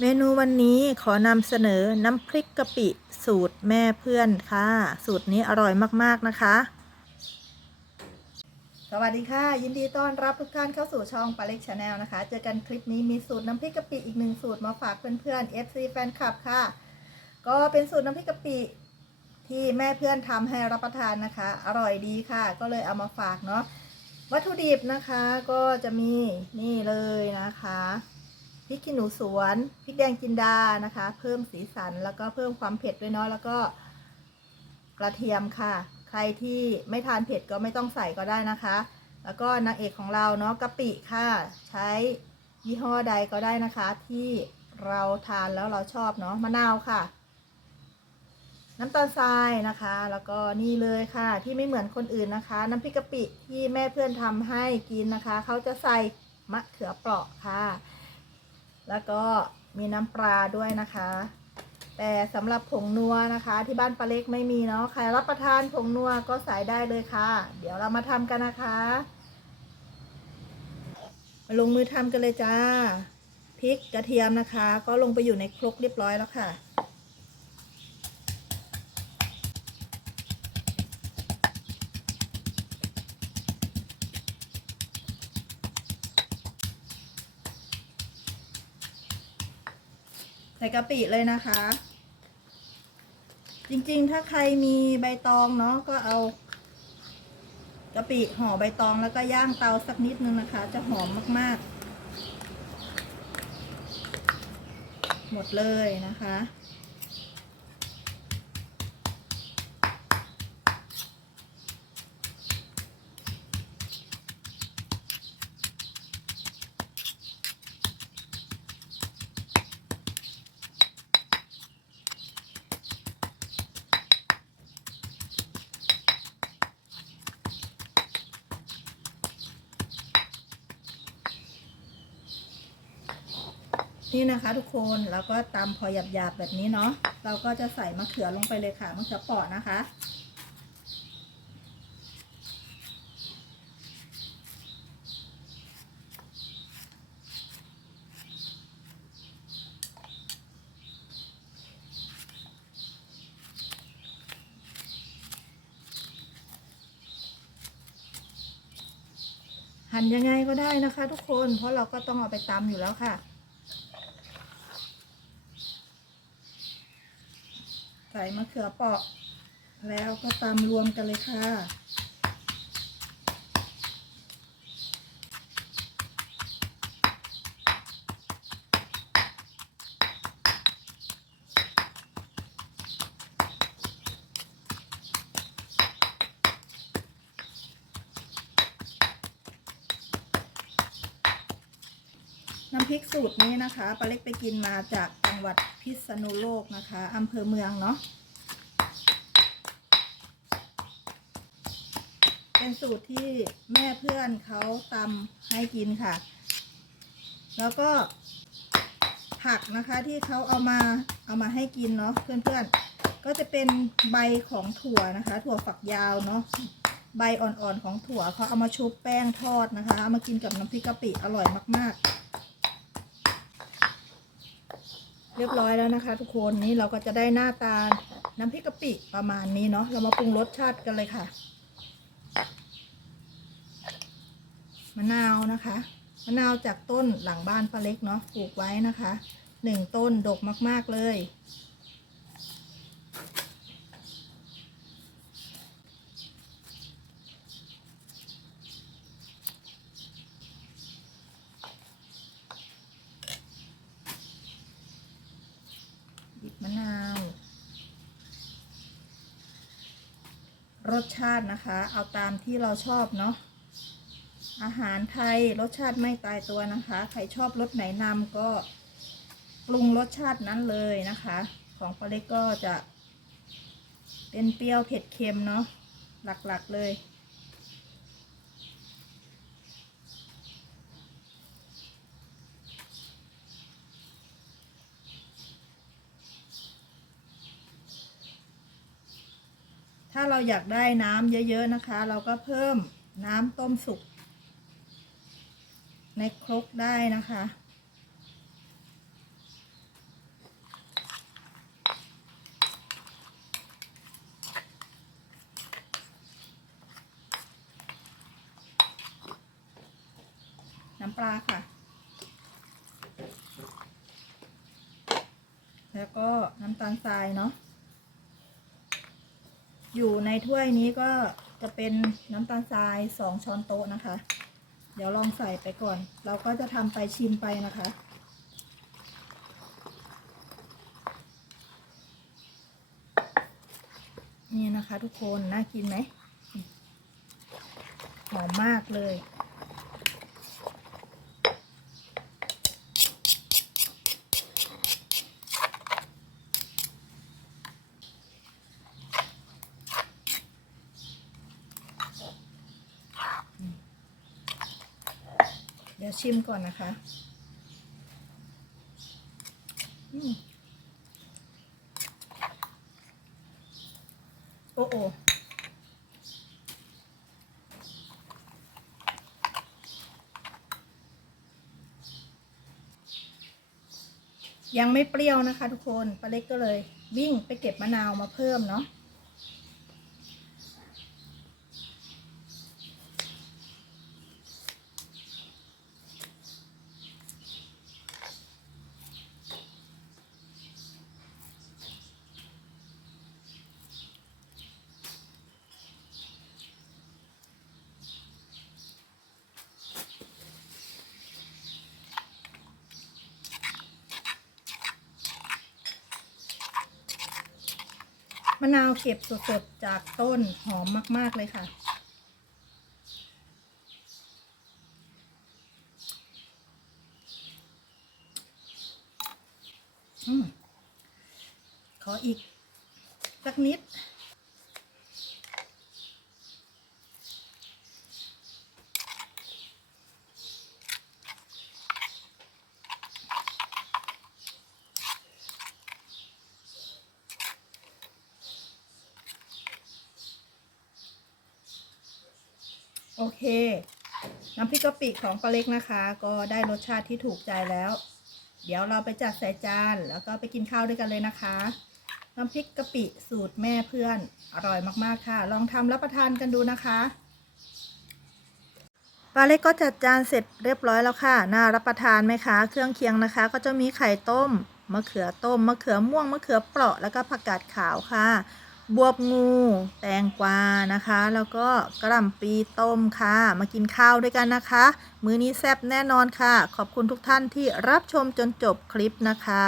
เมนูวันนี้ขอนำเสนอน้ำพริกกะปิสูตรแม่เพื่อนค่ะ สูตรนี้อร่อยมากๆนะคะ สวัสดีค่ะ ยินดีต้อนรับทุกท่านเข้าสู่ช่องปาเล็กชาแนลนะคะ เจอกันคลิปนี้มีสูตรน้ำพริกกะปิอีกหนึ่งสูตรมาฝากเพื่อนๆ FC แฟนคลับค่ะ ก็เป็นสูตรน้ำพริกกะปิที่แม่เพื่อนทำให้รับประทานนะคะ อร่อยดีค่ะ ก็เลยเอามาฝากเนาะวัตถุดิบนะคะก็จะมีนี่เลยนะคะ พริกขี้หนูสวนพริกแดงจินดานะคะ เพิ่มสีสันแล้วก็เพิ่มความเผ็ดด้วยเนาะแล้วก็กระเทียมค่ะ ใครที่ไม่ทานเผ็ดก็ไม่ต้องใส่ก็ได้นะคะ แล้วก็นางเอกของเราเนาะกะปิค่ะ ใช้ยี่ห้อใดก็ได้นะคะ ที่เราทานแล้วเราชอบเนาะมะนาวค่ะ น้ำตาลทรายนะคะ แล้วก็นี่เลยค่ะที่ไม่เหมือนคนอื่นนะคะ น้ำพริกกะปิที่แม่เพื่อนทำให้กินนะคะ เขาจะใส่มะเขือเปราะค่ะ แล้วก็มีน้ำปลาด้วยนะคะ แต่สำหรับผงนัวนะคะ ที่บ้านปลาเล็กไม่มีเนาะใครรับประทานผงนัวก็ใส่ได้เลยค่ะ เดี๋ยวเรามาทำกันนะคะ มาลงมือทำกันเลยจ้าพริกกระเทียมนะคะ ก็ลงไปอยู่ในครกเรียบร้อยแล้วค่ะ ใส่กะปิเลยนะคะ จริงๆ ถ้าใครมีใบตองเนาะก็เอากะปิห่อใบตองแล้วก็ย่างเตาสักนิดนึงนะคะ จะหอมมากๆ หมดเลยนะคะ นี่นะคะทุกคนเราก็ตำพอหยาบๆแบบนี้เนาะเราก็จะใส่มะเขือลงไปเลยค่ะมะเขือเปราะนะคะ หั่นยังไงก็ได้นะคะ ทุกคนเพราะเราก็ต้องเอาไปตำอยู่แล้วค่ะ ใส่มะเขือเปราะ แล้วก็ตำรวมกันเลยค่ะำพริกสูตรนี้นะคะปาเล็กไปกินมาจากจังหวัดพิษณุโลกนะคะอำเภอเมืองเนาะเป็นสูตรที่แม่เพื่อนเขาตำให้กินค่ะ แล้วก็ผักนะคะที่เขาเอามาเอามาให้กินเนาะเพื่อนๆ ก็จะเป็นใบของถั่วนะคะ ถั่วฝักยาวเนาะใบอ่อนๆของถั่วเขาเอามาชุบแป้งทอดนะคะ เอามากินกับน้ำพริกกะปิอร่อยมากๆ เรียบร้อยแล้วนะคะ ทุกคนนี่เราก็จะได้หน้าตาน้ำพริกกะปิประมาณนี้เนาะเรามาปรุงรสชาติกันเลยค่ะมะนาวนะคะมะนาวจากต้นหลังบ้านป้าเล็กเนาะปลูกไว้นะคะหนึ่งต้นดกมาก ๆ เลย บีบมะนาว รสชาตินะคะ เอาตามที่เราชอบเนาะอาหารไทยรสชาติไม่ตายตัวนะคะ ใครชอบรสไหนนำก็ปรุงรสชาตินั้นเลยนะคะ ของปลาเล็กก็จะเป็นเปรี้ยวเผ็ดเค็มเนาะหลักๆเลย ถ้าเราอยากได้น้ำเยอะ ๆ นะคะ เราก็เพิ่มน้ำต้มสุก ในครกได้นะคะน้ำปลาค่ะ แล้วก็น้ำตาลทรายเนาะ อยู่ในถ้วยนี้ก็จะเป็นน้ำตาลทรายสองช้อนโต๊ะนะคะ เดี๋ยวลองใส่ไปก่อน เราก็จะทำไปชิมไปนะคะ นี่นะคะทุกคน น่ากินไหมหอมมากเลย ดี๋ยวชิมก่อนนะคะอืมโอ้โอยังไม่เปรี้ยวนะคะทุกคนป้าเล็กก็เลยวิ่งไปเก็บมะนาวมาเพิ่มเนาะ มะนาวเก็บสดๆ จากต้นหอมมาก ๆ เลยค่ะ อืมขออีกสักนิด โอเค น้ำพริกกะปิของป้าเล็กนะคะ ก็ได้รสชาติที่ถูกใจแล้ว เดี๋ยวเราไปจัดใส่จาน แล้วก็ไปกินข้าวด้วยกันเลยนะคะ น้ำพริกกะปิสูตรแม่เพื่อน อร่อยมากๆค่ะ ลองทำรับประทานกันดูนะคะปลาเล็กก็จัดจานเสร็จเรียบร้อยแล้วค่ะ น่ารับประทานไหมคะ เครื่องเคียงนะคะ ก็จะมีไข่ต้ม มะเขือต้ม มะเขือม่วง มะเขือเปราะ แล้วก็ผักกาดขาวค่ะ บวบงู แตงกวานะคะ แล้วก็กระหล่ำปีต้มค่ะ มากินข้าวด้วยกันนะคะ มื้อนี้แซ่บแน่นอนค่ะ ขอบคุณทุกท่านที่รับชมจนจบคลิปนะคะ